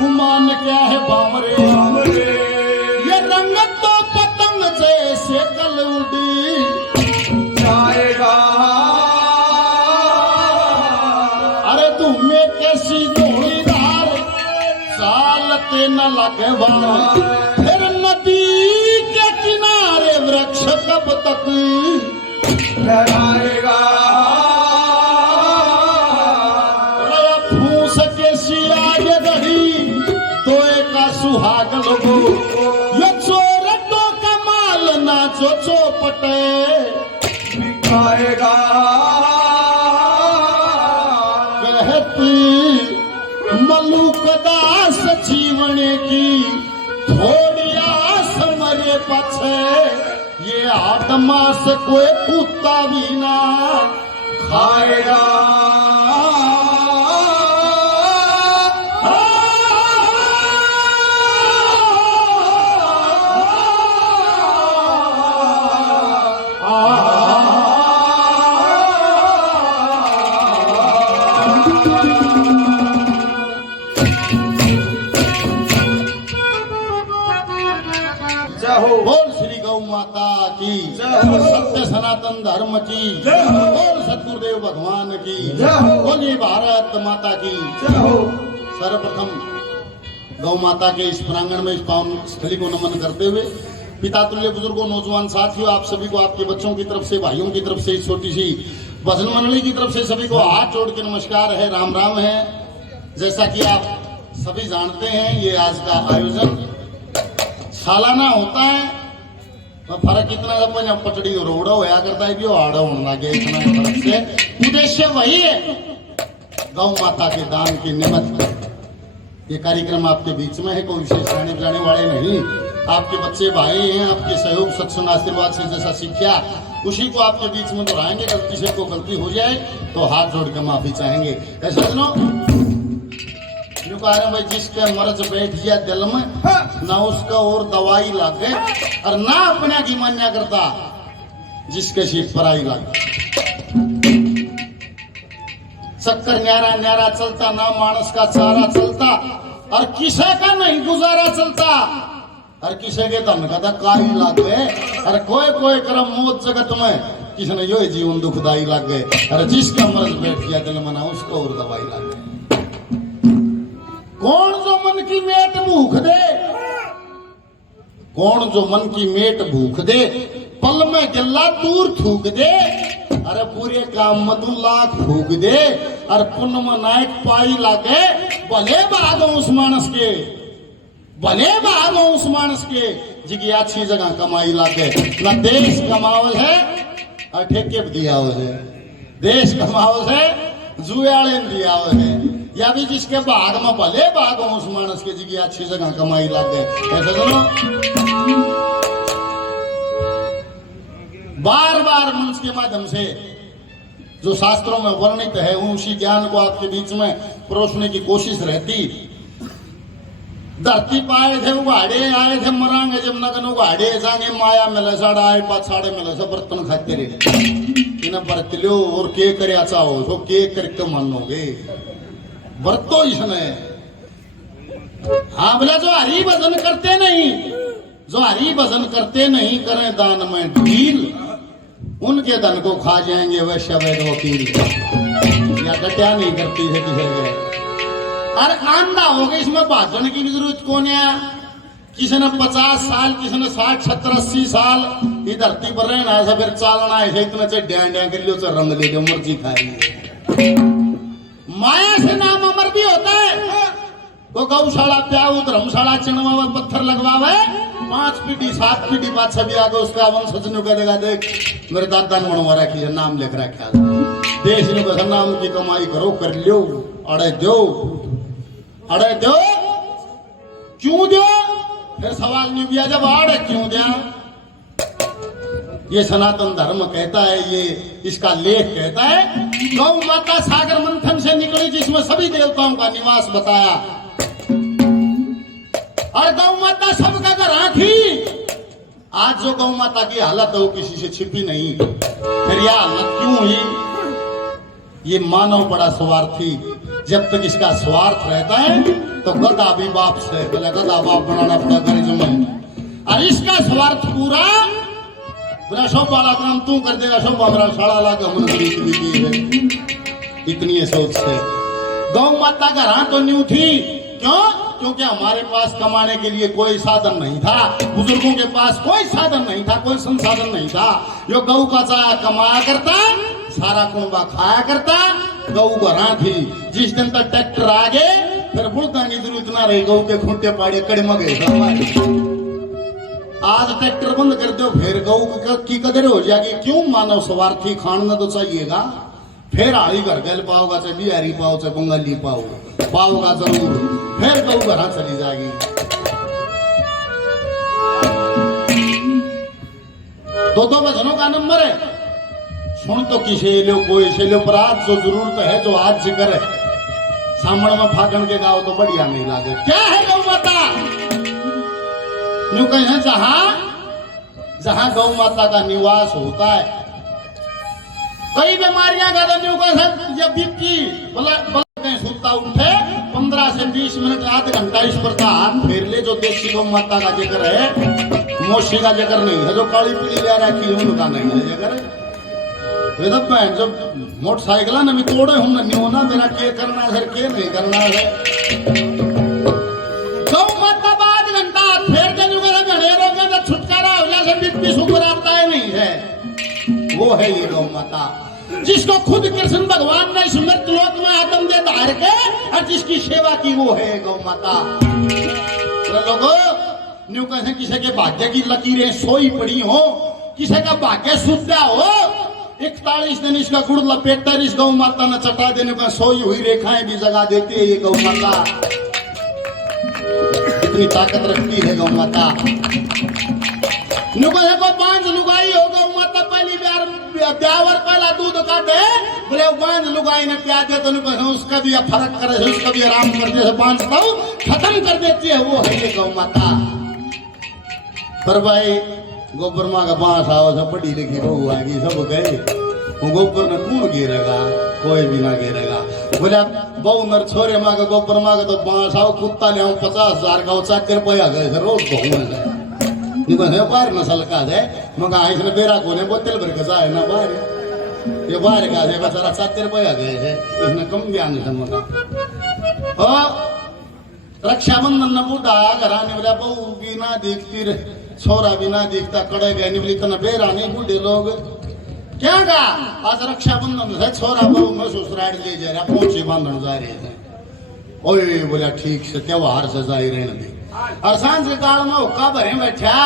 गुमान क्या है बामरे, ये रंग तो पतंग जैसे कल उड़ी जाएगा। अरे तुम्हें कैसी धोड़ीदार चालते न लगे बार, फिर नदी के किनारे वृक्ष कब तक लहराएगा। फूस के सियाज गढ़ी तो एक सुहाग लोगो, ये चोर तो कमाल ना जो चौपटे दिखाएगा। कहती मलुक दास जीवन की थोड़ी आस मरे पछे, ये आत्मा से कोई कुत्ता भी ना खाएगा। बोल श्री गौ माता की, सत्य सनातन धर्म की, बोल सतगुरुदेव भगवान की, बोलिए भारत माता की। सर्वप्रथम गौ माता के इस प्रांगण में इस पावन स्थली को नमन करते हुए पिता तुल्य बुजुर्गों, नौजवान साथियों, आप सभी को आपके बच्चों की तरफ से, भाइयों की तरफ से, इस छोटी सी भजन मंडली की तरफ से सभी को हाथ जोड़ के नमस्कार है, राम राम है। जैसा कि आप सभी जानते हैं, ये आज का आयोजन सालाना होता है। तो फर्क इतना अपन पटड़ी रोड़ा होया करता है, भी आड़ा होना लगे, इतना फर्क से उद्देश्य वही है, गौ माता के दान के निमित्त ये कार्यक्रम आपके बीच में है। कोई विशेष आने जाने वाले नहीं, आपके बच्चे भाई हैं, आपके सहयोग सत्संग आशीर्वाद से जैसा सीखा उसी को आपके बीच में दोहराएंगे। गलती से को गलती हो जाए तो हाथ जोड़ के माफी चाहेंगे। ऐसा सुनो, भाई जिसके मर्ज बैठ गया दिल में, ना उसका और दवाई लागे और ना अपने की मान्या करता जिसके सीट पर आई लागे। चक्कर न्यारा न्यारा चलता, ना मानस का चारा चलता, और किसे का नहीं गुजारा चलता, और किसे के धन का था काई लागे, और कोई कोई करम मौत जगत में किसी ने यो जीवन दुखदाई लागे, और जिसका मर्ज बैठ गया दिल में, ना उसको और दवाई लागे। कौन जो मन की मेट भूख दे, कौन जो मन की मेट भूख दे, पल में गिल्ला दूर थूक दे, अरे पूरे काम में तू लाख फूक दे, और पुण्य में नाइट पाई लागे, भले भागो उस मानस के, भले भागो उस मानस के जिकी अच्छी जगह कमाई लागे। न देश कमावल है और ठेके दिया है, देश कमावल है जुआले दिया है, या भी जिसके भाग में भले भाग हो उस मानस के जिगी अच्छी जगह कमाई लग गए। ऐसा सुनो, बार बार मंच के माध्यम से जो शास्त्रों में वर्णित है उसी ज्ञान को आपके बीच में परोसने की कोशिश रहती। धरती पाए थे उगाड़े, आए थे मरांगे जब नगन उगाड़े, जाएंगे माया मिले साड़ा आए पाछाड़े मिले सब बर्तन खाते रहे, इन्हें बरत लो और के करे चाहो तो के करके मानोगे बरतो इसने। हाँ बोला, जो हरी भजन करते नहीं, जो हरी भजन करते नहीं, करें दान में ढील, उनके धन को खा जाएंगे वैश्य वैद वकील। या डटिया नहीं करती है किसी ने, अरे आंधा हो गया, इसमें भाषण की भी जरूरत कौन है। किसी ने 50 साल, किसी ने 60 70 80 साल ये धरती पर रहना है, फिर चालना है, इतना चाहे डैं डैं कर लो, चाहे रंग ले लो, मर्जी खाएंगे। माया से नाम अमर भी होता है। तो गौशाला प्याऊ, धर्मशाला चिणवा, पत्थर लगवावे, 5 पीढ़ी 7 पीढ़ी बाद छवि आगे उसका वंश सजनों का देगा, देख मेरे दादा ने मनवा रखी है, नाम लिख रखा है, देश ने बस नाम की कमाई करो, कर लो, अड़े दो, अड़े दो, क्यों दो? फिर सवाल नहीं किया जब आड़े क्यों दिया। ये सनातन धर्म कहता है, ये इसका लेख कहता है, गौ माता सागर मंथन से निकली जिसमें सभी देवताओं का निवास बताया, और गौ माता सबका घर आखी। आज जो गौ माता की हालत है वो किसी से छिपी नहीं। फिर यह हालत क्यों हुई? ये मानव बड़ा स्वार्थी, जब तक इसका स्वार्थ रहता है तो गधा भी बाप से बोले गधा बाप बनाना अपना घर जमे, और इसका स्वार्थ पूरा बोला सब वाला काम तू कर देगा, सब हमारा साड़ा ला के हमने खरीद ली है। इतनी सोच से गौ माता का राह तो न्यू थी, क्यों? क्योंकि हमारे पास कमाने के लिए कोई साधन नहीं था, बुजुर्गों के पास कोई साधन नहीं था, कोई संसाधन नहीं था। जो गौ का चाया कमाया करता, सारा कुंबा खाया करता, गौ घरा थी। जिस दिन तक ट्रैक्टर आ गए फिर बुढ़ता की जरूरत ना रही, गौ के खूंटे पाड़े कड़े मगे। आज ट्रैक्टर बंद कर दो फिर गौ की कदर हो जाएगी। क्यों? मानव स्वार्थी खाना तो चाहिएगा। फिर आड़ी घर गल पाओगा, चाहे बिहारी पाओ चाहे बंगाली पाओगा जरूर, फिर गौ घरा चली जाएगी। दो भजनों का नंबर है, सुन तो किसे लो कोई से लो, पर आज जो जरूरत है जो आज जिक्र है, सामने में फागण के गाओ तो बढ़िया नहीं लागे। क्या है गौ माता? न्यू कहें जहां गौ माता का निवास होता है, कई बीमारियां का न्यू कहें जब बीपी कहीं सुता उठे 15 से 20 मिनट आधा घंटा इस पर हाथ फेर ले। जो देसी गौ माता का जिक्र है, मोशी का जिक्र नहीं है, जो काली पीली ले रखी है उनका नहीं है जिक्र। जो मोटरसाइकिल ना भी तोड़े हूं नहीं होना, मेरा के करना है के नहीं करना है। गौ माता बाद घंटा फेर देने का छुटकारा हो जाए, बीपी शुगर आता है नहीं है, वो है ये गौ माता, जिसको खुद कृष्ण भगवान ने स्मृत लोक में आदम दे धार के और जिसकी सेवा की, वो है गौ माता। लोगों न्यू कहें किसी के भाग्य की लकीरें सोई पड़ी हो, किसी का भाग्य सूझा हो, 41 दिन इसका गुड़ लपेटकर इस गौ माता ने चटा देने का सोई हुई रेखाएं भी जगा देती है ये गौ माता। इतनी ताकत रखती है गौ माता। नुकहे को 5 लुगाई हो गौ माता, पहली बार ब्यावर पहला दूध काटे, बोले 5 लुगाई ने प्यार दे तो उसका भी फर्क करे, उसका भी आराम कर दे, 5 खत्म कर देती है, वो है ये गौ माता। पर भाई गोबर माँ का बांस आओ, सब पढ़ी लिखी बहू आएगी, सब गए, गोबर में कौन गिरेगा? कोई भी ना गिरेगा। बोले बहु नर छोरे माँ का गोबर माँ का तो बांस आओ, कुत्ता ले 50,000 का, 4 रुपया गए रोज बहु बाहर नसल का है, मगर इसने बेरा कोने बोतल भर के जाए ना बाहर, ये बाहर का है बेचारा 4 रुपया गए है, इसने कम ज्ञान है मगर। रक्षाबंधन न बूढ़ा घराने बोला बहू भी ना दिखती, छोरा भी ना दिखता, कड़े गए निकली तो न बेरा नहीं बूढ़े लोग क्या गा। आज रक्षाबंधन है, छोरा बहू में ससुराल ले जा रहा, पहुंची बांधन जा रहे थे। ओए बोला ठीक से त्योहार से जाए रहने दे। और सांझ के काल में हुक्का भरे बैठा,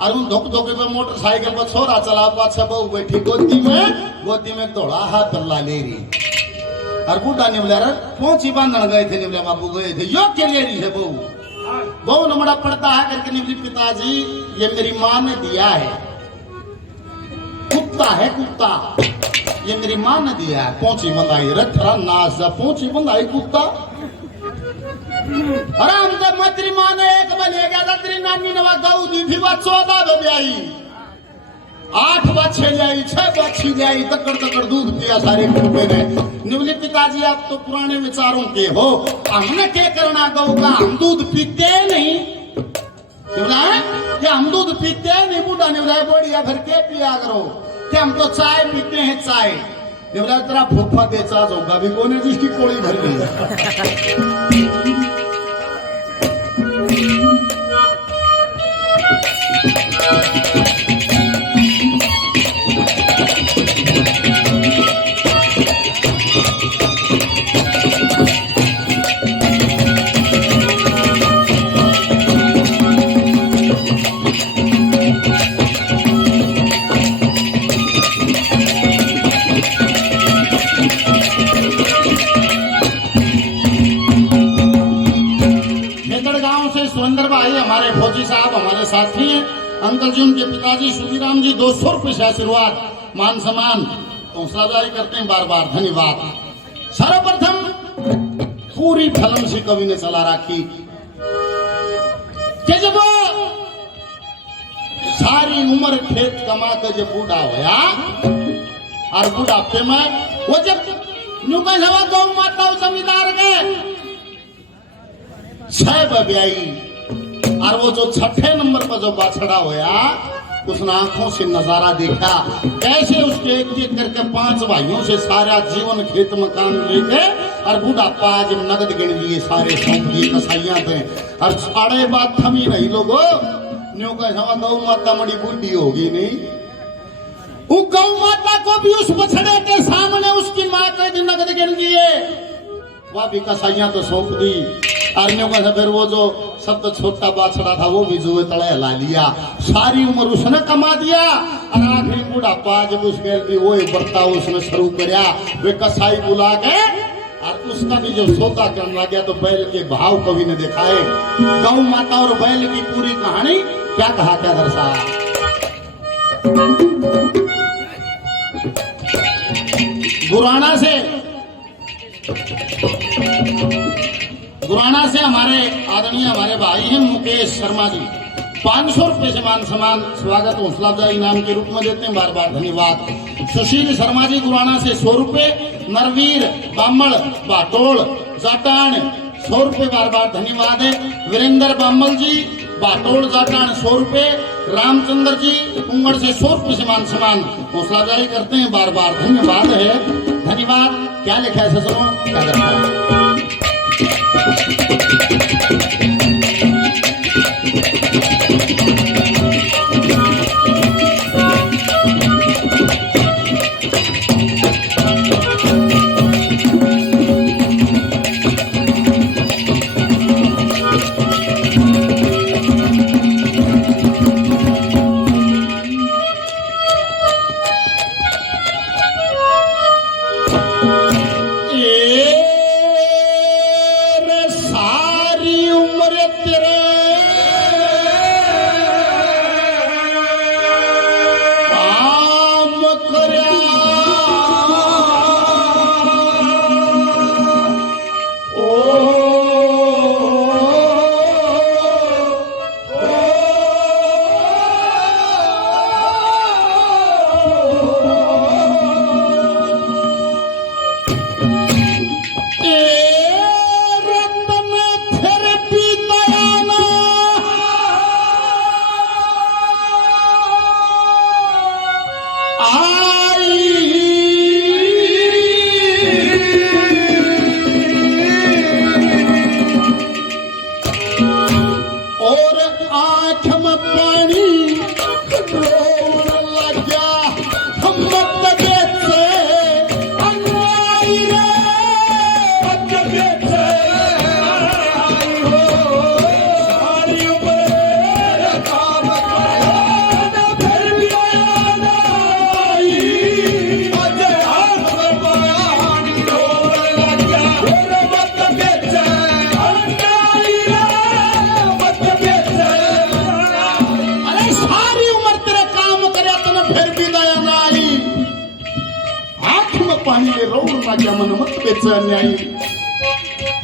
और उन धोक धोके पे मोटरसाइकिल पर छोरा चला, पाछा बहू बैठी गोदी में थोड़ा हाथ ला ले रही। और बूढ़ा ने बोला पहुंची बांधन गए थे, बोला बाबू गए थे, यो के ले रही है बहू ने बड़ा पड़ता है करके निकली, पिताजी ये मेरी माँ ने दिया है, कुत्ता है कुत्ता, ये मेरी माँ ने दिया है। पहुंची बंधाई रखरा नाश जा, पहुंची बंधाई कुत्ता। अरे हम तो मत्री माँ ने एक बने गया था, तेरी नानी ने गऊ दी थी, वह 14 बजे आई, 8 बच्चे जाई, 6 बच्ची जाई, तकड़ दूध पिया सारे कुत्ते ने। निवली पिताजी आप तो पुराने विचारों के हो, हमने क्या करना गऊ का, हम दूध पीते नहीं, क्या हम दूध पीते नहीं? बूढ़ा ने बोला बढ़िया भर के पिया करो, क्या हम तो चाय पीते हैं चाय। ने बोला तेरा फूफा दे चार्ज होगा भी कौन है जिसकी कोड़ी भर गई। हमारे फौजी साहब हमारे साथी हैं, अंकल जी उनके पिताजी सुधीराम जी 200 रुपये से आशीर्वाद मान सम्मान हौसला जारी करते हैं, बार बार धन्यवाद। सर्वप्रथम पूरी फिल्म से कवि ने चला रखी कि जब सारी उम्र खेत कमा कर जब बूढ़ा होया, और बुढ़ापे में वो जब गौ माता जमींदार 6 ब्याई और वो जो 6ठे नंबर पर जो बाछड़ा होया उसने आंखों से नजारा देखा कैसे उसके एक एक करके 5 भाइयों से सारा जीवन खेत मकान लेके और बुढ़ापा आज नगद गिन लिए सारे सौंप दिए कसाइयां थे और साढ़े बात थमी नहीं लोगो न्यू का सवा गौ माता बड़ी बूढ़ी होगी नहीं वो गौ माता को भी उस बछड़े के सामने उसकी माँ के दिन नगद गिन लिए वह भी कसाइयां तो सौंप दी आर्मियों का फिर वो जो सब तो छोटा बाछड़ा था वो भी जुए तले हिला लिया सारी उम्र उसने कमा दिया और आखिरी बुढ़ापा जब उस गैल भी वो बर्ता उसने शुरू करया वे कसाई बुला के और उसका भी जो सौदा करने लग गया तो बैल के भाव कवि ने देखा है गौ माता और बैल की पूरी कहानी क्या कहा क्या दर्शाया गुराना से हमारे आदरणीय हमारे भाई हैं मुकेश शर्मा जी 500 रुपए से मान सम्मान स्वागत हौसला अफजाई इनाम के रूप में देते हैं बार बार धन्यवाद। सुशील शर्मा जी गुराना से 100 रुपए नरवीर बामल बाटोल जाटान 100 रुपए बार बार धन्यवाद है। वीरेंद्र बामल जी बाटोल जाटान 100 रुपए रामचंद्र जी उंगड़ से 100 रुपए से मान सम्मान हौसला अफजाई करते हैं बार बार धन्यवाद है धन्यवाद। क्या लिखा है सुनो क्या करता है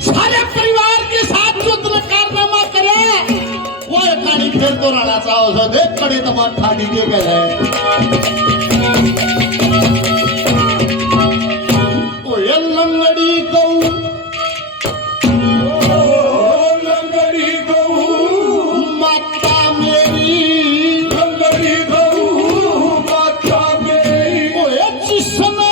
सारे परिवार के साथ जो तुम कारनामा करे वो कहानी फिर दोहराना चाहो सो देख पड़े तो मत ठाडी के गए ओ ये लंगड़ी गऊ माता मेरी लंगड़ी गऊ माता मेरी ओ ये जिसने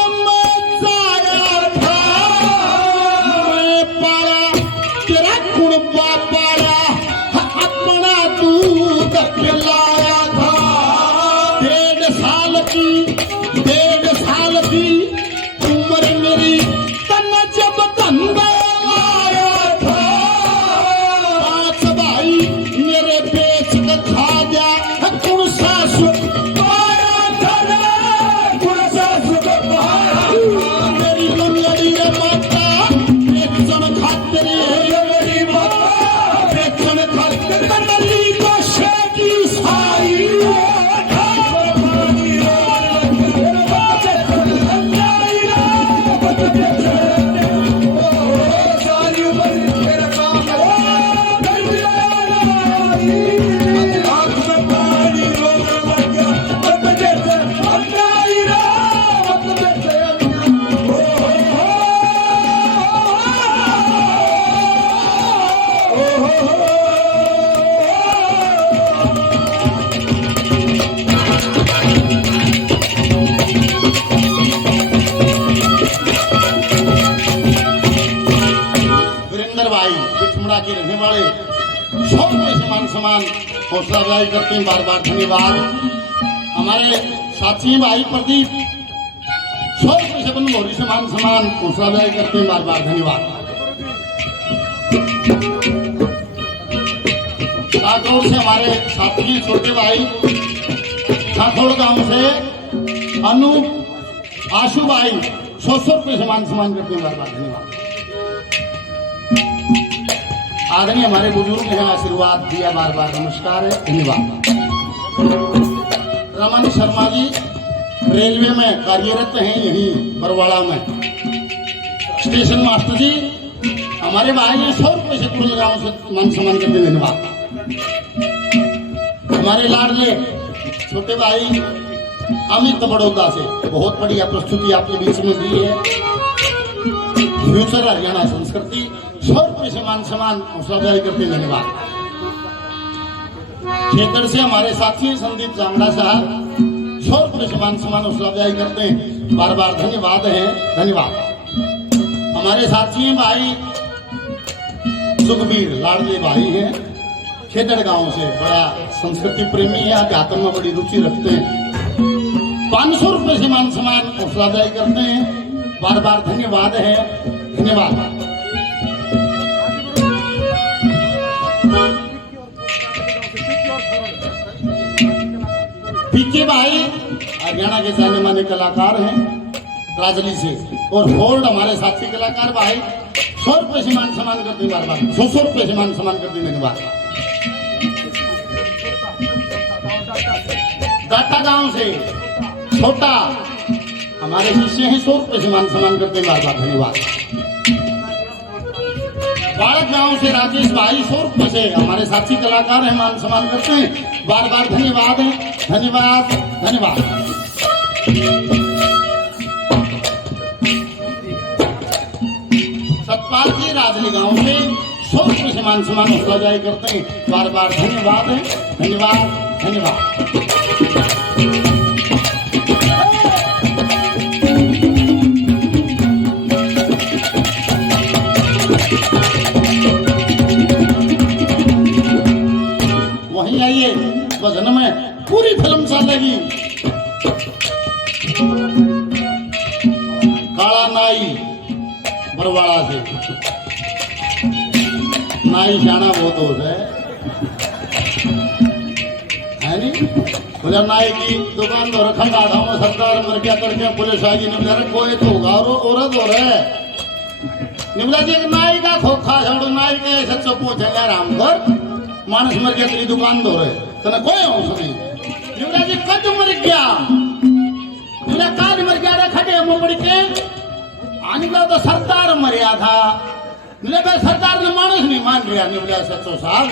के रहने वाले 100 रुपये से मान सम्मान हौसला अफजाई करते हैं, बार बार धन्यवाद। हमारे साथी भाई प्रदीप 100 रुपये से बनमोहरी से मान सम्मान हौसला अफजाई करते हैं, बार बार धन्यवाद। साथोड़ से हमारे साथी छोटे भाई साथोड़ गांव से अनूप आशु भाई 100 रुपये से मान सम्मान करते हैं, बार बार धन्यवाद। आदरणीय हमारे बुजुर्ग हैं, आशीर्वाद दिया, बार बार नमस्कार है, धन्यवाद। रमन शर्मा जी रेलवे में कार्यरत हैं, यहीं बरवाड़ा में स्टेशन मास्टर जी हमारे भाई हैं, 100 रुपये से कुल गांव से मान सम्मान करते हैं, धन्यवाद। हमारे लाडले छोटे भाई अमित बड़ौदा से बहुत बढ़िया प्रस्तुति आपके बीच में दी है, फ्यूचर हरियाणा संस्कृति 100 रुपये से मान सम्मान हौसला अफजाई करते हैं, धन्यवाद। खेतर से हमारे साथी संदीप जांगड़ा साहब 100 रुपये से मान सम्मान हौसला अफजाई करते हैं, बार बार धन्यवाद है, धन्यवाद। हमारे साथी भाई सुखबीर लाडले भाई हैं, खेतर गांव से बड़ा संस्कृति प्रेमी है, अध्यात्म में बड़ी रुचि रखते हैं, 500 रुपये से मान सम्मान हौसला अफजाई करते हैं, बार बार धन्यवाद है, धन्यवाद। पीके भाई हरियाणा के जाने माने कलाकार हैं राजली से, और होल्ड हमारे साथी कलाकार भाई 100 रुपये से मान सम्मान करते हैं, बार बार 100 रुपये से मान सम्मान करते हैं, धन्यवाद। दाता गांव से छोटा हमारे शिष्य हैं, 100 रुपये से मान सम्मान करते हैं, बार बार धन्यवाद। बाड़क गांव से राजेश भाई 100 रुपये से हमारे साथी कलाकार हैं, मान सम्मान करते हैं, बार बार धन्यवाद है, धन्यवाद, धन्यवाद। सतपाल जी राजली गांव से 100 रुपये से मान सम्मान हौसला अफजाई करते हैं, बार बार धन्यवाद है, धन्यवाद, धन्यवाद। वहीं आइए भजन में पूरी फिल्म चलेगी। काला नाई बरवाड़ा से नाई जाना बहुत होता है नहीं? बोला नाई की दुकान तो रखा डाढ़ा में सरकार मर गया करके पुलिस आई ने बोला कोई तो होगा और औरत हो रहा है निमला जी नाई का खोखा छोड़ो नाई के सच्चो पूछे राम घर मानस मर गया तेरी दुकान दो रहे तना कोई हौस नहीं निमला जी कद मर गया निमला काज मर गया रे खड़े मुंबई के आनिका तो सरदार मरिया था निमला भाई सरदार ने मानस नहीं मान रहा निमला सच्चो साहब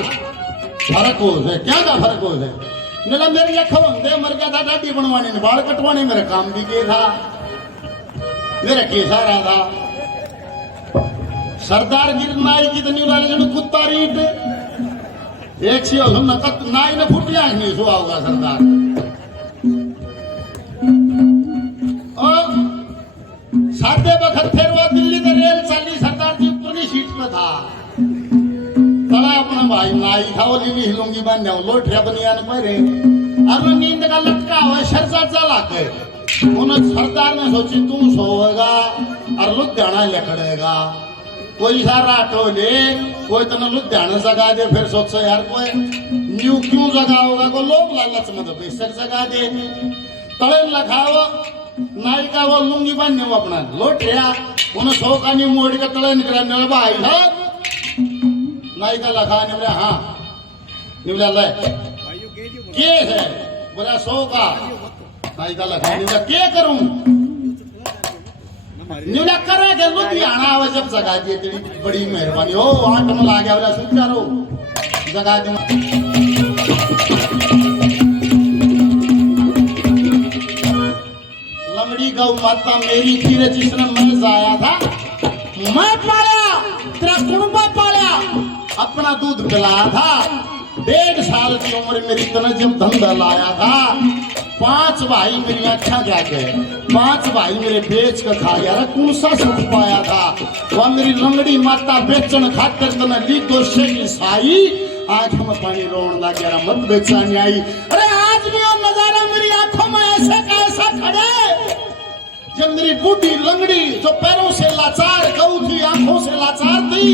फर्क हो है क्या का फर्क हो है निमला मेरे लखों दे मर गया था दाढ़ी बनवाने ने बाल कटवाने मेरा काम भी किया था मेरा केसा रहा था सरदार गिर नाई की तो निमला ने कुत्ता रीट एक सी नाई ने फुटिया नहीं सुहा होगा सरदार और सादे वक्त फिर वो दिल्ली में रेल चली सरदार जी ऊपर की सीट पे था तला अपना भाई नाई था वो लीली हिलूंगी बन जाओ लोटिया बनियान पहरे और वो नींद का लटका हुआ शरसा चला के उन्हें सरदार ने सोची तू सोएगा और लुधियाना लकड़ेगा कोई सारा टोले कोई तना लुधियाना जगा दे फिर सोचो यार कोई न्यू क्यों जगा होगा को लोग लालच में तो बेशक जगा दे तले लखाओ नाई का वो लुंगी बन वो अपना लोट गया उन्हें सो का न्यू मोड़ी का तले निकला भाई साहब नाई का लखा निकला हाँ निकला ले के है बोला सो का नाई का लखा निकला के करूं निवला करे के लुधियाना आवे जब जगा दिए तेरी बड़ी मेहरबानी हो आठ में ला गया बोला सुन जा रो जगा दूं लंगड़ी गौ माता मेरी थी जिसने मैं जाया था मैं पाया तेरा कुड़बा पाया अपना दूध पिलाया था 1.5 साल की उम्र मेरी तने जब धंधा लाया था 5 भाई मेरी आँखा क्या कहे, 5 भाई मेरे बेच कर खा गया। अरे कौन सा सुख पाया था वह मेरी लंगड़ी माता बेचन खातर तना ली 200 की साई, आंख में पानी रोन लग गया मत बेचाने आई। अरे आज भी वो नजारा मेरी आंखों में ऐसे कैसा खड़े, जब मेरी बूढ़ी लंगड़ी जो पैरों से लाचार गऊ थी, आंखों से लाचार थी,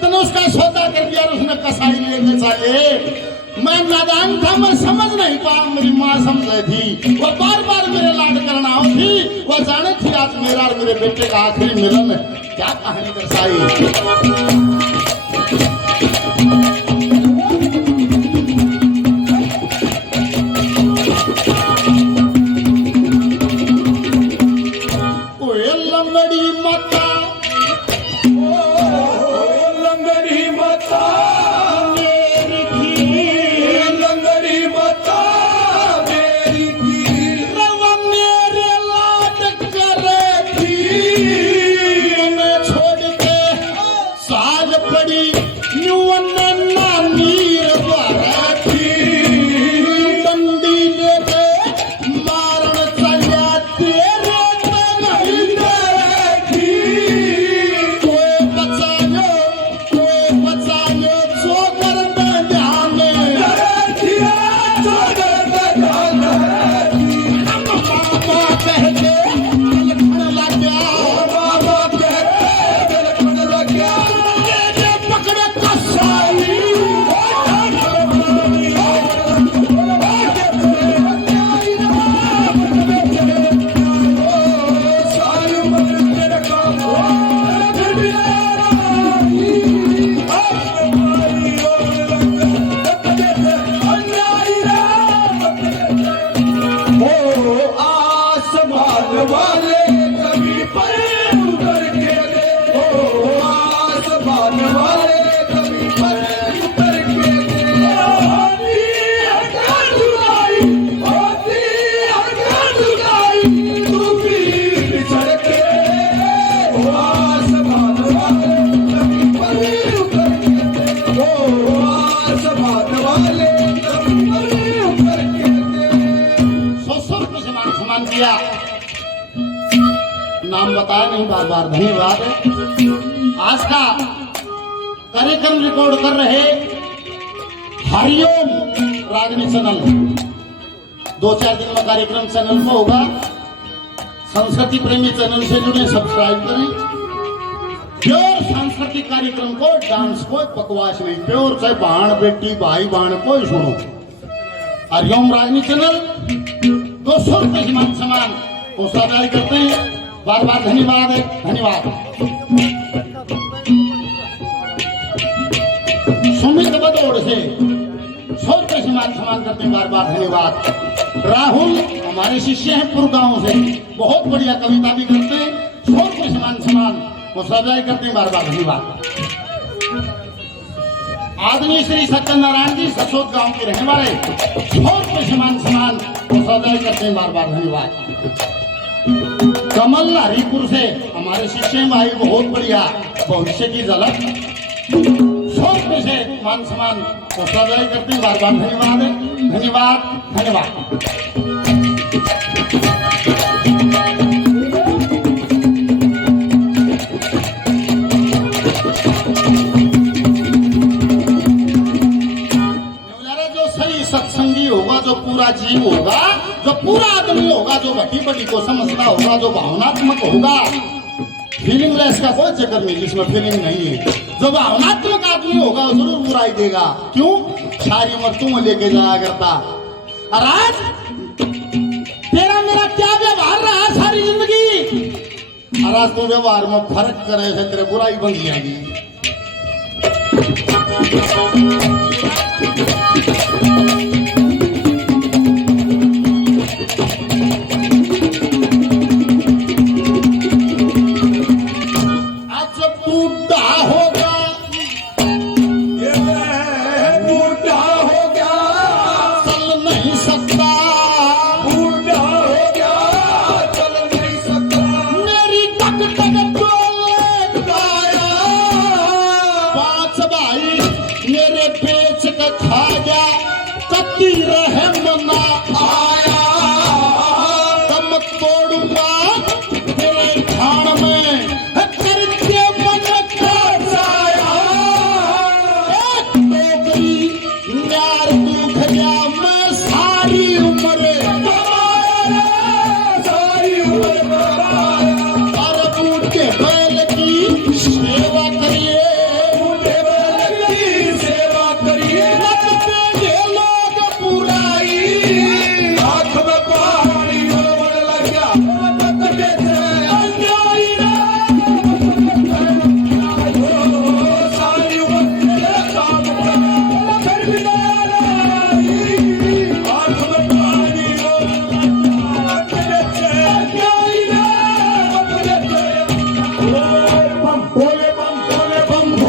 तने उसका सौदा कर दिया, उसने कसाई लेके चले। मैं नादान था, मैं समझ नहीं पाया, मेरी माँ समझ थी, वो बार बार मेरे लाड करना थी, वो जाने थी आज मेरा और मेरे बेटे का आखिरी मिलन है। क्या कहानी दर्शाई। नाम बताया नहीं, बार बार धन्यवाद। आज का कार्यक्रम रिकॉर्ड कर रहे हरिओम रागनी चैनल, 2-4 दिन में कार्यक्रम चैनल में होगा। संस्कृति प्रेमी चैनल से जुड़े, सब्सक्राइब करें। प्योर सांस्कृतिक कार्यक्रम को, डांस को, बकवास नहीं, प्योर चाहे बहन बेटी भाई बहन को ही सुनो। हरिओम रागनी चैनल 200 रुपये मान सम्मान हौसला जारी करते हैं। बार बार धन्यवाद है, धन्यवाद। सुमित बदौड़ से 100 रुपये सम्मान करते हैं, बार बार धन्यवाद। राहुल हमारे शिष्य हैं पुर गांव से, बहुत बढ़िया कविता भी करते हैं, 100 रुपये सम्मान हौसला जारी करते हैं, बार बार धन्यवाद। आदरणीय श्री सत्यनारायण जी ससोद गांव के रहने वाले 100 रुपये सम्मान हौसला जारी करते हैं, बार बार धन्यवाद। कमल हरिपुर से हमारे शिष्य भाई, बहुत बढ़िया भविष्य की झलक, 100 रुपये से मान सम्मान हौसला जारी करते हैं, बार बार धन्यवाद है, धन्यवाद, धन्यवाद। सत्संगी होगा, जो पूरा जीव होगा, जो पूरा आदमी होगा, जो घटी बड़ी को समझता होगा, जो भावनात्मक होगा, फीलिंगलेस का कोई चक्कर नहीं, जिसमें फीलिंग नहीं है। जो भावनात्मक आदमी होगा वो जरूर बुराई देगा। क्यों? सारी उम्र तुम लेके जाया करता। और आज तेरा मेरा क्या व्यवहार रहा सारी जिंदगी, और आज तो व्यवहार में फर्क करे से तेरे बुराई बन जाएगी।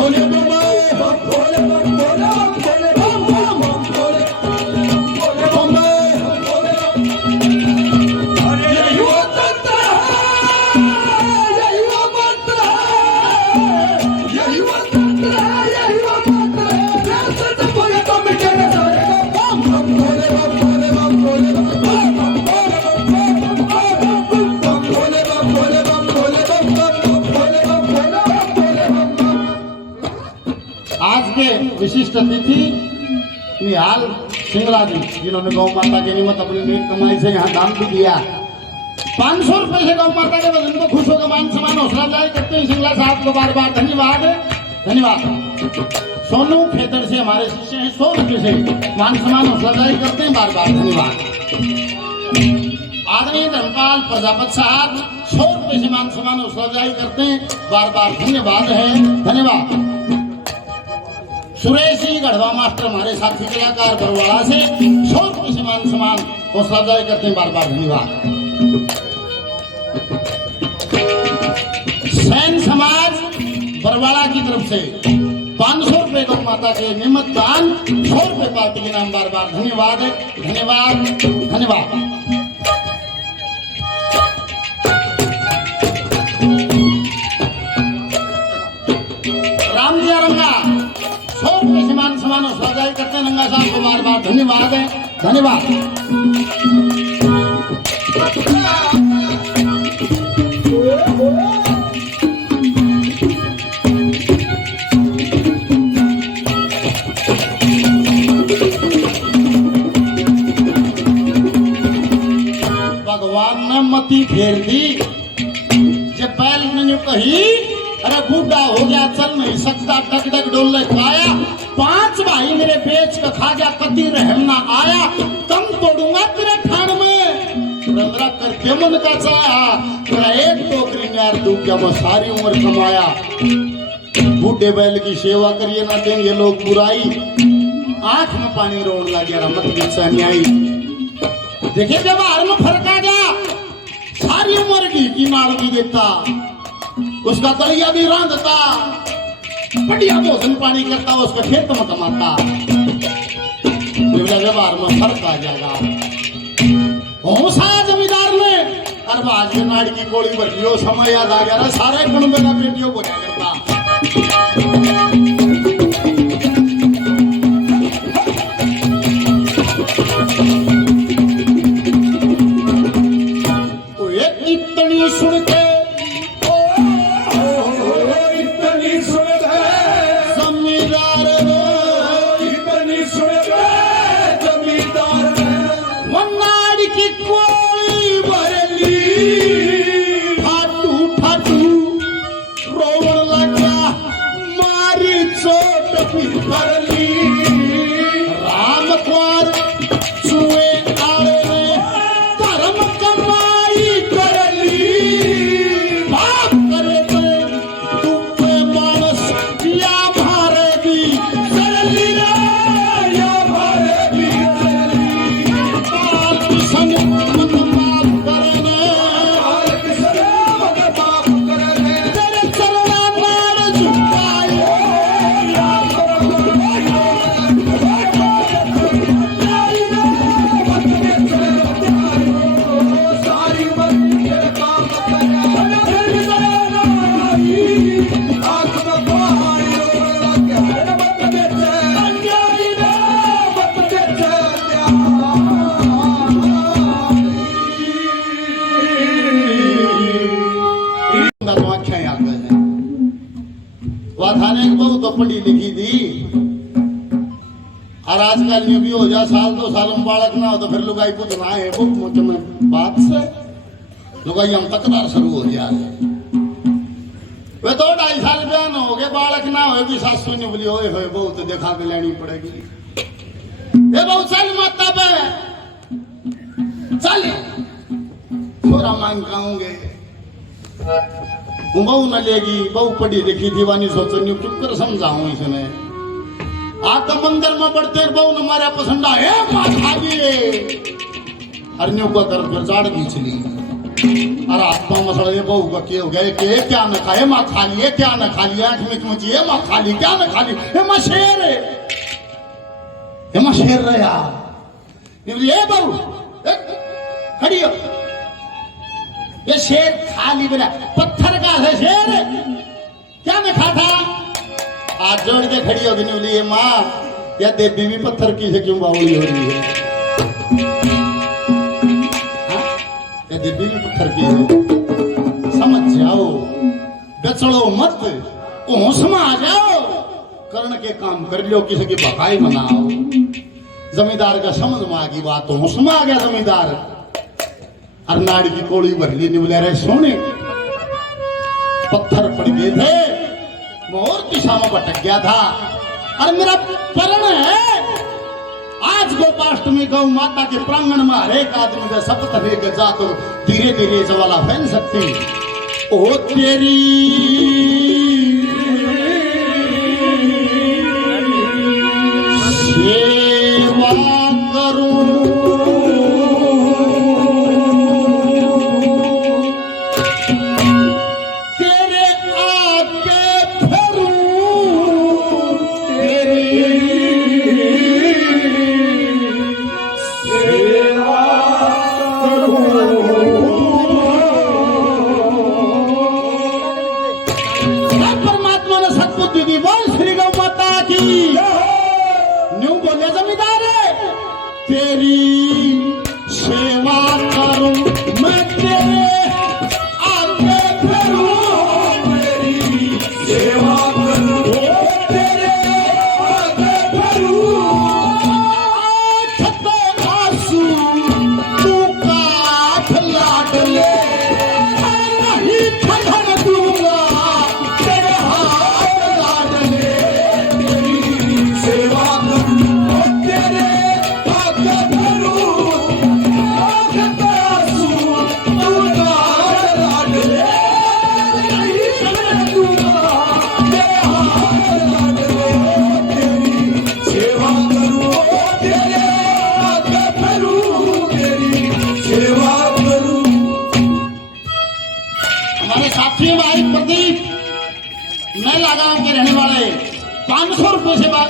भोले बाबा भोले भोले भोले बाबा भोले बाबा अरे यही वो तंत्र है, यही वो मंत्र है, यही वो तंत्र है, यही वो मंत्र है। जैसे तो बोले तो मिटे न जाएगा। बम बम भोले बम भोले बम भोले बम बम भोले बम भोले बम भोले बम भोले बम भोले बम। आज के विशिष्ट अतिथि निहाल सिंगला जी, जिन्होंने गौ माता की निमित्त अपनी नेक कमाई से यहाँ दान भी दिया। 500 रुपए से गौ माता के वजन को खुश होकर मान सम्मान हौसला जारी करते हैं। सिंगला साहब को बार बार धन्यवाद धन्यवाद। सोनू खेतर से हमारे शिष्य हैं, 100 रुपए से मान सम्मान हौसला जारी करते हैं, बार बार धन्यवाद। आदरणीय धर्मपाल प्रजापत साहब 100 रुपए से मान सम्मान हौसला जारी करते हैं, बार बार धन्यवाद है धन्यवाद। सुरेश जी गढ़वा मास्टर हमारे साथी कलाकार बरवाड़ा से 100 रुपए से मान सम्मान हौसला जारी करते हैं, बार बार धन्यवाद। सैन समाज बरवाड़ा की तरफ से 500 रुपए गौ माता के निमित्त दान, 100 रुपए पार्टी के नाम, बार बार धन्यवाद धन्यवाद धन्यवाद। राम जी रंगा 100 रुपए से मान सम्मान हौसला जारी करते हैं, रंगा साहब को बार बार धन्यवाद है धन्यवाद। भगवान ने मती फेर दी, जब बैल ने कही अरे बूढ़ा हो गया चल नहीं सकता, टक टक डोल खाया, 5 भाई मेरे बेच के खा गया, कति रहम ना आया, कम तोड़ूंगा तेरे ठाण में, रंगरा करके मन का चाया, तेरा एक टोकरी यार तू क्या वो सारी उम्र कमाया। बूढ़े बैल की सेवा करिए ना देंगे लोग बुराई, आंख में पानी रोन लग गया, मत गुस्सा नहीं आई। देखिए जब हार में फर्क आ गया, सारी उम्र की नाल भी देता, उसका दलिया भी रांधता, बढ़िया भोजन पानी करता, उसका खेत में कमाता। जब हार में फर्क आ जाएगा, होसा जमींदार ने अरे आज के नाड़ की गोली बची, समय याद आ गया, सारे कुंबे का बेटियों को क्या करता। इतनी सुन के इतनी सुन के जमींदार इतनी सुन के जमींदार मन्नाड़ की कोई भरली, ठाटू ठाटू रोवन लगा, मारी चोट भी भरली, राम द्वार चुए आड़े ने धर्म कमाई करली, बाप करे तू पे मानस या भारेगी करली रे या भारेगी करली, बाल किसन मत माफ करने, बाल किसन मत माफ करने, तेरे चरणा मार झुकाए, सारी उम्र तेरे काम आंख में पानी लग गया, मत बेचे अन्यायी रे, मत बेचे तो आख्या याद है वह थाने की बहू तो पढ़ी लिखी थी, और आजकल यूं भी हो जा साल 2 साल में बालक ना हो तो फिर लुगाई कुछ ना है, बुक मुझ में बात से लुगाई हम तकरार शुरू हो गया है। वे तो 2.5 साल बयान हो गए, बालक ना होगी, सासू ने बोली ओए होए बहू तो देखा के लेनी पड़ेगी, ये बहू चल माता पे चल थोड़ा मांग खाऊंगे, बहू न लेगी, बहू पढ़ी लिखी दीवानी सोचो चुप कर समझाऊं इसने, आका मंदिर में बढ़ते बहू न हमारा पसंद है माथा गिए, अरण्यों को कर चाड़ खींच ली, अरे आत्मा मसला ये बहु का के हो गए के क्या न खाए माँ खा लिए क्या न खा लिया आँख में ये माँ खा ली क्या न खा ली ये माँ शेर है ये माँ शेर रहे यार ये बहु खड़ी हो ये शेर खा ली बोला पत्थर का है शेर क्या न खाता आज जोड़ के खड़ी होगी नहीं बोली ये माँ या देवी भी पत्थर की से क्यों बावली हो रही है या देवी भी पत्थर की है समझ जाओ बेचड़ो मत होश में आ जाओ कर्ण के काम कर लो किसी की भकाई बनाओ जमींदार का समझ में आ गई बात होश में आ गया जमींदार और नाड़ी की कोड़ी भर ली नहीं बोले अरे सोने पत्थर पड़ गए थे मोर दिशा में भटक गया था और मेरा परण है आज गोपाष्टमी गौ माता के प्रांगण में हर एक आदमी का शपथ लेकर जा तो धीरे धीरे ज्वाला फैल सकती ओ तेरी सेवा करूं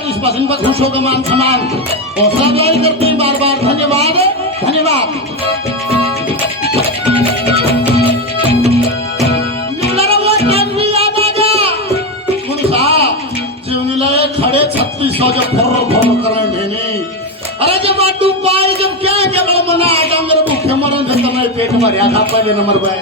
इस भजन पर खुश होकर मान सम्मान हौसला अफजाई करते हैं बार बार धन्यवाद धन्यवाद खड़े 3600 जब फोर करेंगे अरे जब बाटू पाए जब क्या जब मना डांगर भूखे मरण से पेट भरिया था पहले नंबर पे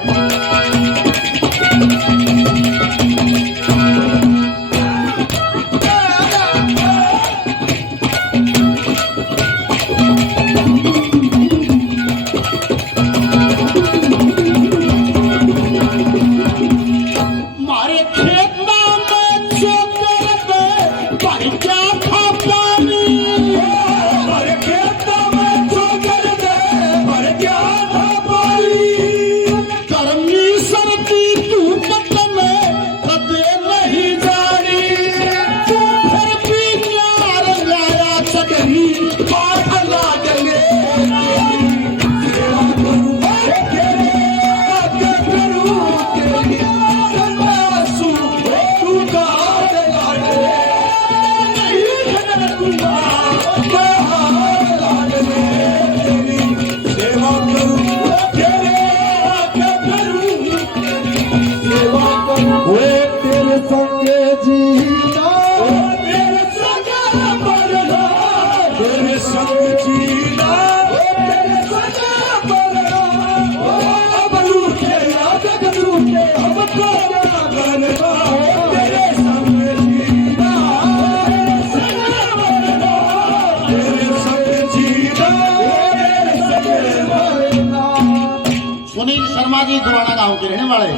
गांव के रहने वाले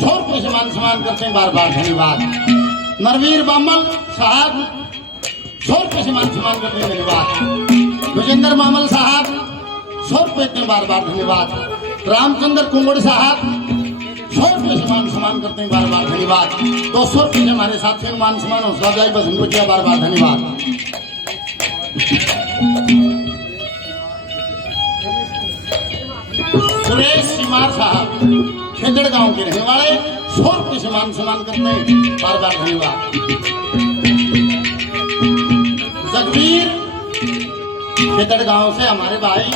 100 रुपये से मान सम्मान करते हैं बार बार धन्यवाद नरवीर बामल साहब 100 रुपये से मान सम्मान करते हैं धन्यवाद विजेंद्र मामल साहब 100 रुपये देते हैं बार बार धन्यवाद रामचंद्र कुंगड़ साहब 100 रुपये से मान सम्मान करते हैं बार बार धन्यवाद 200 रुपये से हमारे साथियों मान सम्मान हौसला अफजाई बस उनको किया बार बार धन्यवाद सुरेश कुमार साहब खेतड़ गांव के रहने वाले 100 रुपये से मान सम्मान करते हैं, बार बार धन्यवाद। जगवीर खेतड़ गांव से हमारे भाई,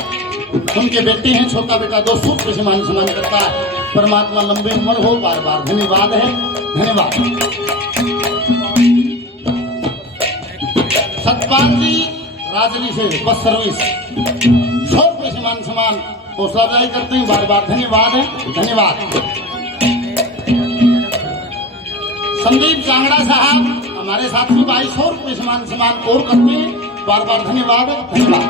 उनके बेटे हैं, छोटा बेटा 200 रुपये से मान सम्मान करता है। परमात्मा लंबी उम्र हो, बार बार धन्यवाद है, धन्यवाद। सतपाल जी राजली से बस सर्विस 100 रुपये से मान सम्मान हौसला अफजाई करते हैं, बार बार धन्यवाद है, धन्यवाद। संदीप चांगड़ा साहब हमारे साथी भाई 100 रुपये से मान सम्मान और करते हैं, बार बार धन्यवाद है, धन्यवाद।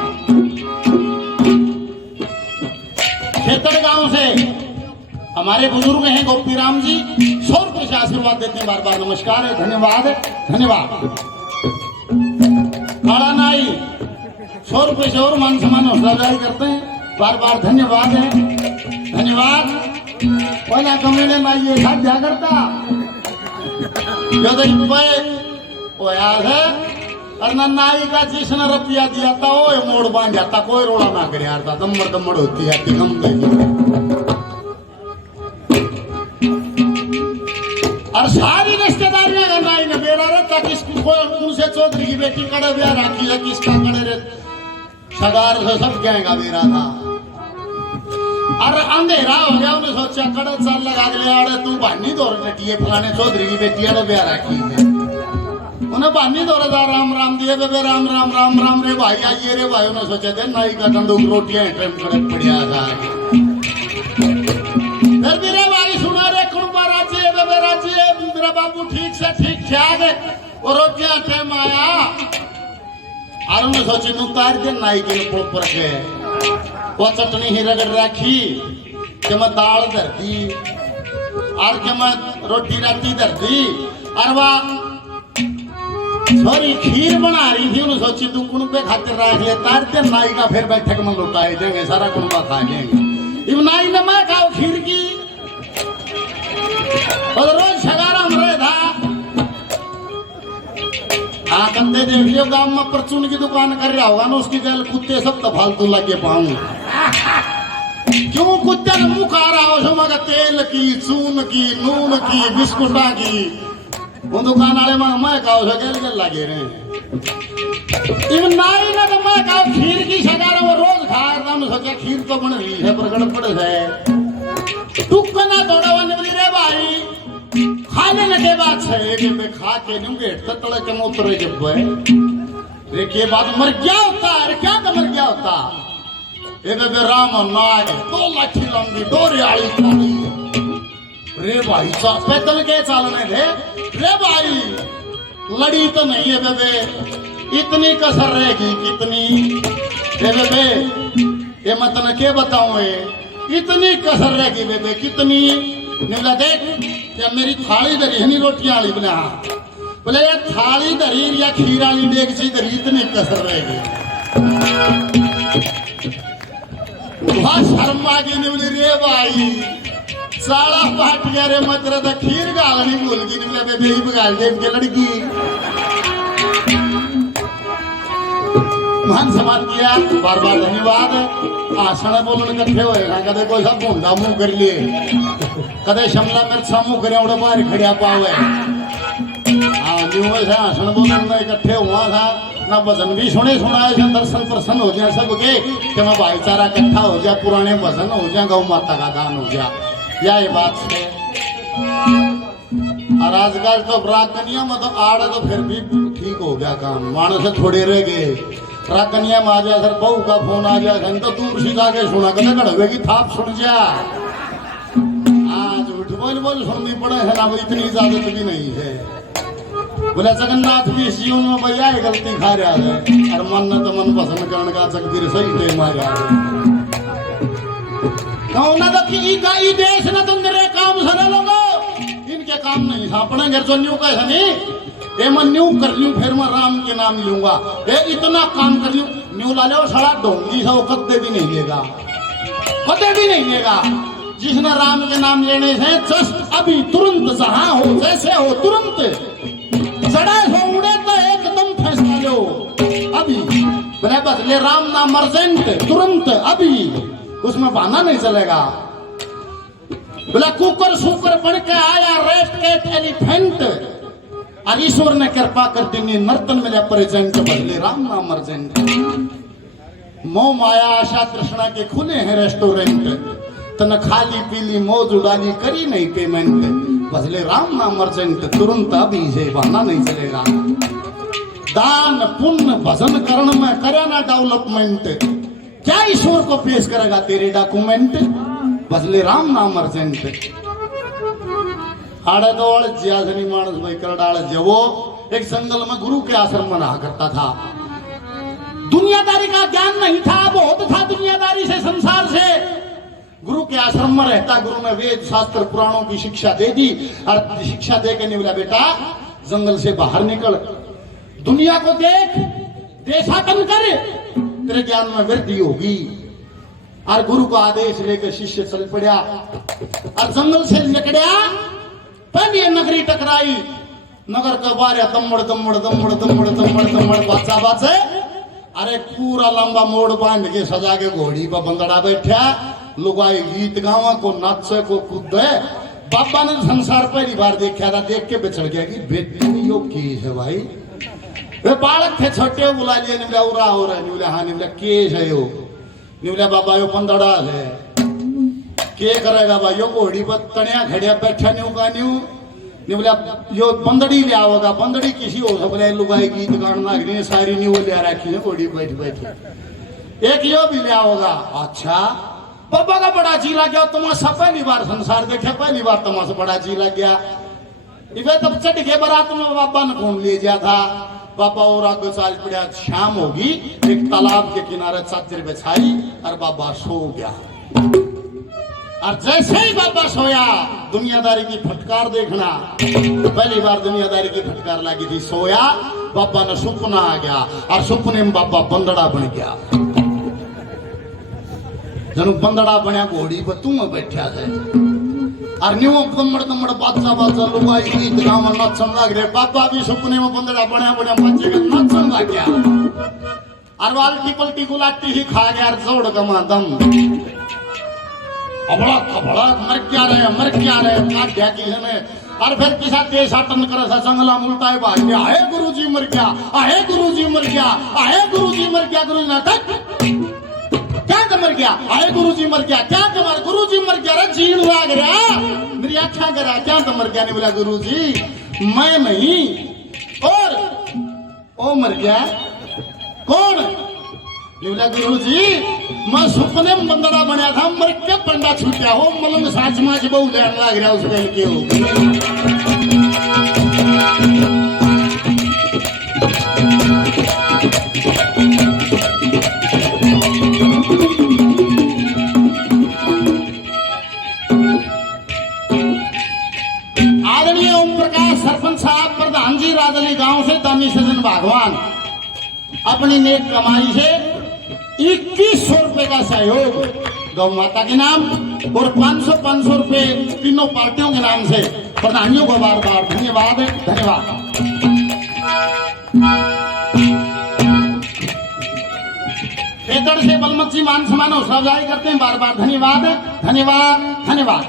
खेतड़ गांव से हमारे बुजुर्ग हैं गोपी राम जी 100 रुपये से आशीर्वाद देते हैं, बार बार नमस्कार है, धन्यवाद है, धन्यवाद। काला नाई 100 रुपये से और मान सम्मान हौसला अफजाई करते हैं, बार बार धन्यवाद है, धन्यवाद। पहला कमेले में ये साथ क्या करता जो तो याद है, और नाई का जिसने रुपया दिया था वो मोड़ बांध जाता, कोई रोड़ा ना करे यार था, दम्मड़ दम्मड़ होती है और सारी रिश्तेदारियां का नाई ने बेड़ा रहता, किसको उनसे चौधरी की बेटी कड़े ब्याह राखी है, किसका कड़े रे सगार से सब गएगा बेरा था। और अंधेरा हो गया, उन्हें सोचा कड़े चाल लगा के ले आड़े तू भानी दौड़ रखी है, फलाने चौधरी की बेटी अड़े ब्याह राखी है, उन्हें भानी दौड़े था, राम राम दिए बेबे, राम राम राम राम रे भाई आइए रे भाई। उन्हें सोचे थे नाई का तंदूक रोटियां ट्रेन कड़े पड़िया था। फिर भी रे भाई सुना रे कुंबा राज्य बेबे राज्य मेरा बाबू ठीक से ठीक ठाक है, और रोटियां टाइम आया और उन्हें सोचे तू तार दे नाई के ऊपर के वो चटनी ही रगड़ रखी कि मैं दाल धर दी और कि मैं रोटी राटी धर दी और वह सॉरी खीर बना रही थी। उन्हें सोची तू कुनबे खातिर रख ले, तारते नाई का फिर बैठक में लुटाए देंगे, सारा कुनबा खा लेंगे। इब नाई ने मैं खाओ खीर की और रोज सगारा में रहे था। हाँ कंधे देख लियो, गांव में परचून की दुकान कर रहा होगा ना, उसकी गैल कुत्ते सब तो फालतू लगे पाऊं। क्यों कुत्ते ने मुंह खा रहा हो, उसमें तेल की, चून की, नून की, बिस्कुटा की, वो दुकान वाले में मैं खाओ गैल गैल लगे रहे। इवन नाई ने तो मैं खाओ खीर की सगारा वो रोज खा रहा हूं, सोचा खीर तो बन रही है पर गड़बड़ है, टुक ना दौड़ा निकली रे भाई। खाने लगे बात है कि मैं खा के नूंगे ततले के मोतरे जब देखिए बात मर गया होता है, क्या तो मर गया होता ये बे राम नाग 2 लाठी लंबी डोरियाली थाली रे भाई साहब पैदल के चलने थे रे भाई, लड़ी तो नहीं है बेबे, इतनी कसर रहेगी कितनी बेबे, ये मतलब क्या बताऊं, इतनी कसर रहेगी बेबे कितनी। निकला देख क्या मेरी थाली धरी है, नहीं रोटियां वाली बना, बोले ये थाली धरी या खीर वाली डेगची धरी, इतनी कसर रहेगी। वहां शर्म आ गई निकली रे भाई, साला पाट गया रे मत तो खीर गालनी भूल गई, निकला बेबे ही बगाल दे के लड़की। मान सम्मान किया, बार बार धन्यवाद। आसन बोलने कट्ठे हुए ना, कदे कोई सब भूंडा मुंह कर लिए, कदे शिमला मिर्च मुंह करे उड़े बाहर खड़िया पावे। हाँ न्यू से आसन बोलने इकट्ठे हुआ था ना, भजन भी सुने सुनाए थे, दर्शन प्रसन्न हो जाए सबके कि मैं भाईचारा इकट्ठा हो जाए, पुराने भजन हो जाए, गौ माता का दान हो जाए, यह बात है। और आजकल तो राकनिया में तो आड़े तो फिर भी ठीक हो गया काम, मानस से थोड़े रह गए। राकनिया में आ जाए सर बहू का फोन आ जाए तो दूर से जाके सुना कर गड़वे की थाप सुन जा। हाँ झूठ बोल सुननी पड़े है ना, वो इतनी इजाजत भी नहीं है। बोले जगन्नाथ भी इस जीवन में भैया गलती खा रहा है, और मन न तो मन पसंद करने का जगदीर सही थे मारा कि देश न तुम मेरे काम सरे लोगो, इनके काम नहीं अपने घर चल न्यू कैसे नहीं, ये मैं न्यू कर लूं फिर मैं राम के नाम लूंगा, ये इतना काम कर लूं न्यू ला ले साला ढोंगी सा कदे भी नहीं लेगा, कदे भी नहीं लेगा। जिसने राम के नाम लेने से जस्ट अभी तुरंत जहां हो जैसे हो तुरंत चढ़े हो उड़े तो एकदम फैसला लो अभी, बोले बस ले राम नाम अर्जेंट तुरंत अभी, उसमें बहाना नहीं चलेगा। बोला कुकर सुकर बन के आया रेस्ट कैट एलिफेंट, और ईश्वर ने कृपा कर दी नर्तन मिला प्रेजेंट, बदले राम नाम अर्जेंट। मोह माया आशा तृष्णा के खुले हैं रेस्टोरेंट, तन खाली पीली मौज उड़ाली करी नहीं पेमेंट, बदले राम नाम अर्जेंट, तुरंत अभी से बहाना नहीं चलेगा। दान पुण्य भजन करण में करे ना डेवलपमेंट, क्या ईश्वर को पेश करेगा तेरे डॉक्यूमेंट, बदले राम नाम अर्जेंट। आड़ेदोड़ ज्यादनी मानस भाई करडाल जवो एक जंगल में गुरु के आश्रम में रहा करता था। दुनियादारी का ज्ञान नहीं था, बहुत था दुनियादारी से, संसार से। गुरु के आश्रम में रहता, गुरु ने वेद शास्त्र पुराणों की शिक्षा दे दी, और शिक्षा दे के नहीं बोला बेटा जंगल से बाहर निकल, दुनिया को देख, देशाटन कर, तेरे ज्ञान में वृद्धि होगी। और गुरु का आदेश लेकर शिष्य चल पड़ा और जंगल से निकलिया। पहली नगरी टकराई, नगर का बारे दमड़ दमड़ दमड़ दमड़ दमड़ दमड़ बाचा बाचे। अरे पूरा लंबा मोड़ बांध के सजा के घोड़ी पर बंदड़ा बैठा, लुगाई गीत गावा को नाचे को कूदे। बाबा ने संसार पहली बार देखा था, देख के बिछड़ गया कि बेटी यो केस है भाई। वे बालक थे छोटे, बुला लिए, निवला उरा हो रहा है, निवला हाँ निवला केस है यो, निवला बाबा यो बंदड़ा है, के करेगा भाई यो घोड़ी पर तनिया खड़िया बैठा न्यू का न्यू, निवला यो बंदड़ी ले आओगा, बंदड़ी किसी हो सकता लुगाई गीत गाना सारी न्यू ले रखी है घोड़ी बैठ बैठी, एक यो भी ले आओगा। अच्छा बाबा का बड़ा जी लग गया, तमाशा पहली बार संसार देखे, पहली बार तमाशा बड़ा जी लग गया। इवे तब चढ़ के बारात में बाबा ने घूम ले गया था। बाबा और आगे चाल पड़ा, शाम होगी, एक तालाब के किनारे चादर बिछाई और बाबा सो गया। और जैसे ही बाबा सोया, दुनियादारी की फटकार देखना, पहली बार दुनियादारी की फटकार लगी थी। सोया, बाबा ने सपना आ गया, और सपने में बाबा बंदड़ा बन गया। जन बंदड़ा बनया घोड़ी पर तू बैठा है, और न्यू दमड़ दमड़ बाचा बाचा लुगाई गीत गावन नचन लग रहे। बाबा भी सपने में बंदड़ा बनया बनया बच्चे के नचन लग गया, और वाल्टी पलटी गुलाटी ही खा गया, जोड़ गमा दम अबड़ा खबड़ा मर क्या रहे काट दिया किसी ने। और फिर किसा देशाटन करे सा जंगला मुलता है भाई, आए गुरुजी मर गया, आए गुरुजी मर गया, आए गुरुजी मर गया। गुरुजी नाटक क्या मर गया, आए गुरुजी मर गया, क्या तुम्हारा गुरुजी मर गया, रे जीण लाग रहा मेरी आँखा करा, क्या तो मर गया। नहीं बोला गुरुजी मैं नहीं, और ओ मर गया कौन। बोला गुरुजी मैं सपने में बंदड़ा बनया था, मर के पंडा छूटा हो, मलंग साच माच बहु लैन लाग रहा उस बेल के हो। आदरणीय ओम प्रकाश सरपंच साहब प्रधान जी राजली गांव से दानी सजन भागवान अपनी नेक कमाई से 2100 रुपए का सहयोग गौ माता के नाम और 500 रुपए तीनों पार्टियों के नाम से प्रधानियों को बार बार धन्यवाद धन्यवाद। खेतड़ से बलमत जी मान सम्मान हौसला अफजाई करते हैं, बार बार धन्यवाद धन्यवाद धन्यवाद।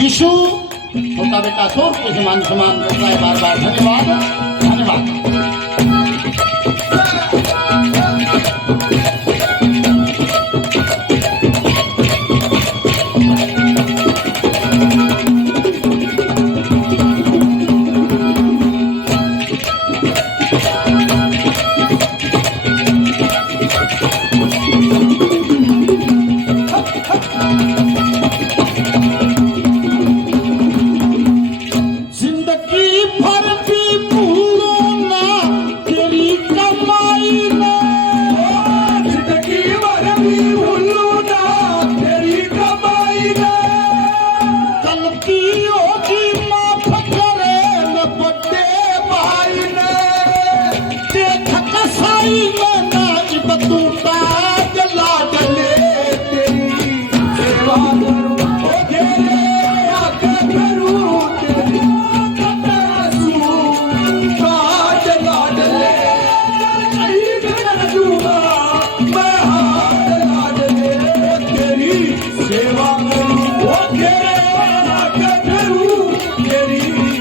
विशु छोटा बेटा 100 रुपये से मान सम्मान करता है, बार बार धन्यवाद धन्यवाद। जिंदगी भर भी भूलो ना तेरी कमाई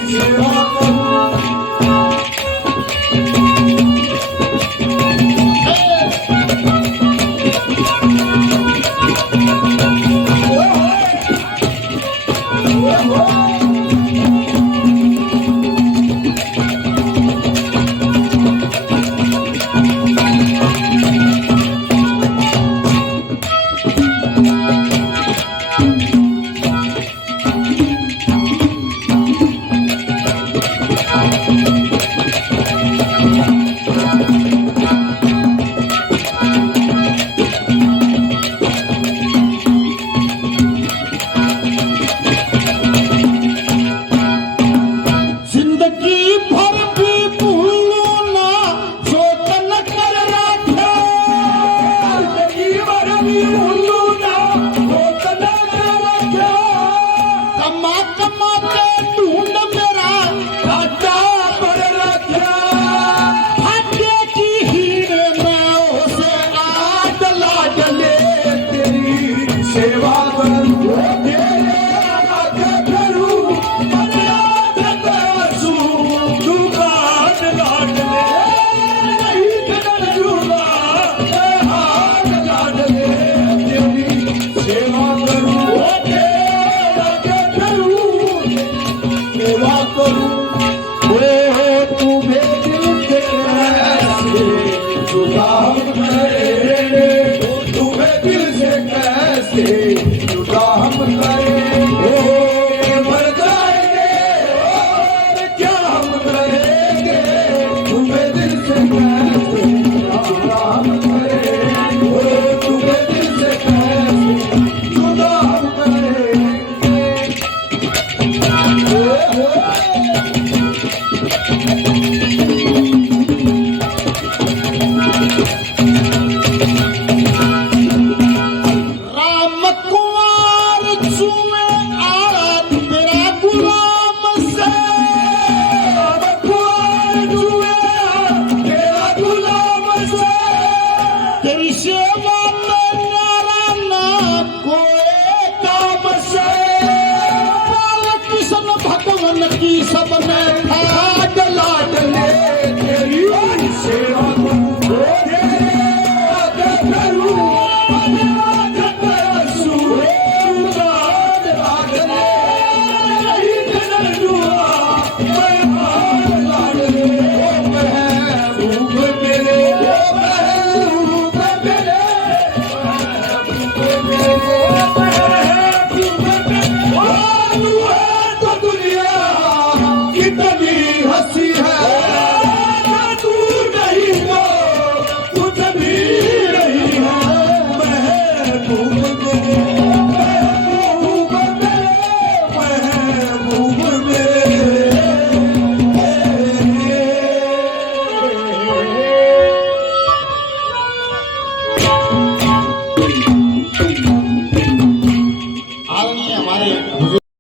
सेवा करूं जिंदगी भर भी भूलू ना जो तन कर राखा जिंदगी भर भी भूलू ना वो तना रखा कमा कमा के ढूंढ मेरा घाटा पर रखा भाग्य की हीरे में उसे आट लाडले तेरी सेवा करूं तेरे आगे करूं मर्याद तरसू दुकान लाडले नहीं कर जूना हाथ लाडले तेरी सेवा करूं तेरे आगे करूं सेवा करूं ओ तुम्हें दिल से कैसे जुदा हम करें तुम्हें दिल से कैसे जुदा हम करें ओ मर जाएंगे और क्या हम करेंगे तुम्हें दिल से कैसे